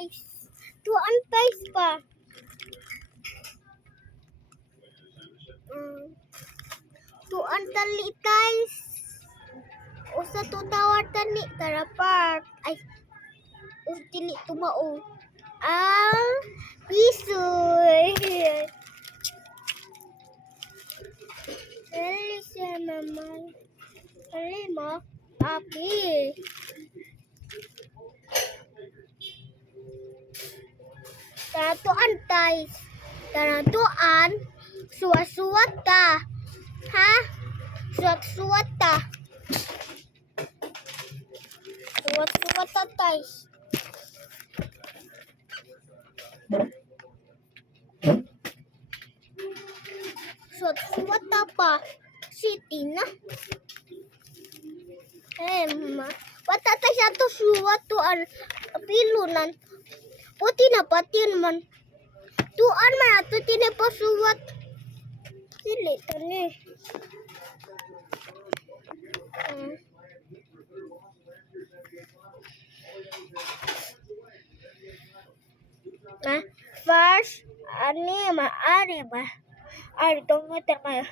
guys. Tuan guys pa. Tuan tali guys. Usa to tawar tani tara park. Ay. Tili tumao. Pisoy. Dali siya naman. Dali mo. Api. Taratuan guys. Taratuan. Suwat-suwat ta. Ha? Suwat-suwat ta. Suwat-suwat ta guys. Suwat-suwat ta pa. City na. Wata tayo sa to suwat to pilunan. Puti na patin man. Tuan man ato tinapasuwat. Sili tani. First, maaari ba? Ari tong meter kaya.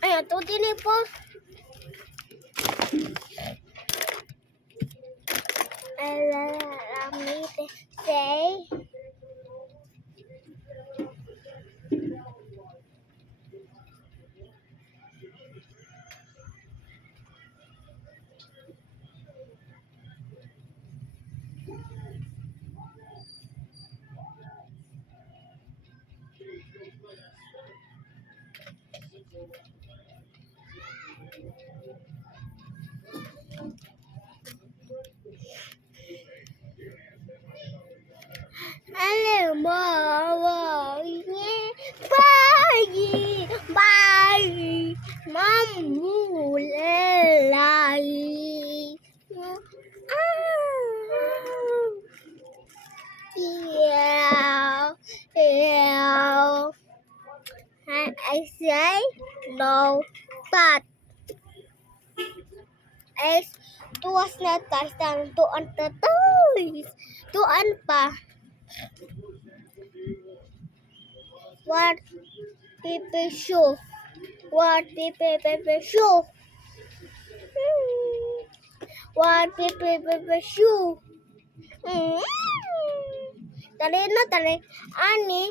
Ay, ito din po. Allow me to say. Alam mo, bayi, mamulay. I say no, but es tuas na tayo tuan tatoy. Tuan pa. What people show? What people show? What people show? Tali na tali. Ani.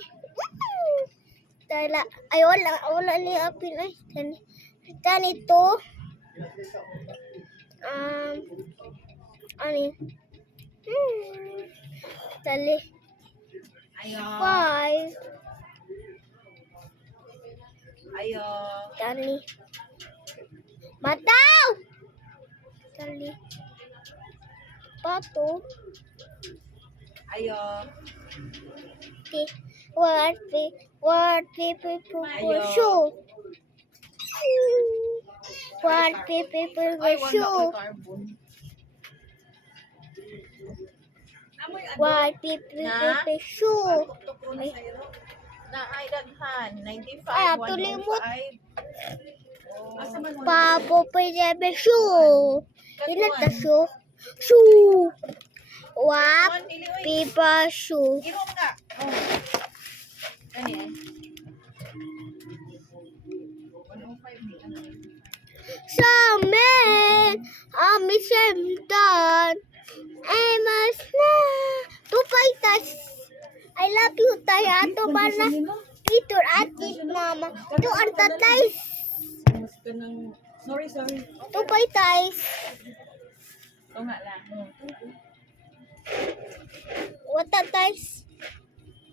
Tala. Ay wala ni apin ay. Tani to. Ani. Tali. Ayo. Five. Ayo. Tali. Mataw! Tali. Pato. Ayo. Okay. What people show? What people show? What people show? Na ay daghan 95 Ay, ato limot. 105. Papo pwede show. Ilan ta show? Show. What people show? Imo nga. Oh. Kani ay. 105 ni. Samen, amisemdan. Emas na. Tupaitas. I love you, tayo. Ato ba na? Titur atis mama. Tu ang tatay. Sorry. Tupaitas. Ito nga lang. What tatais?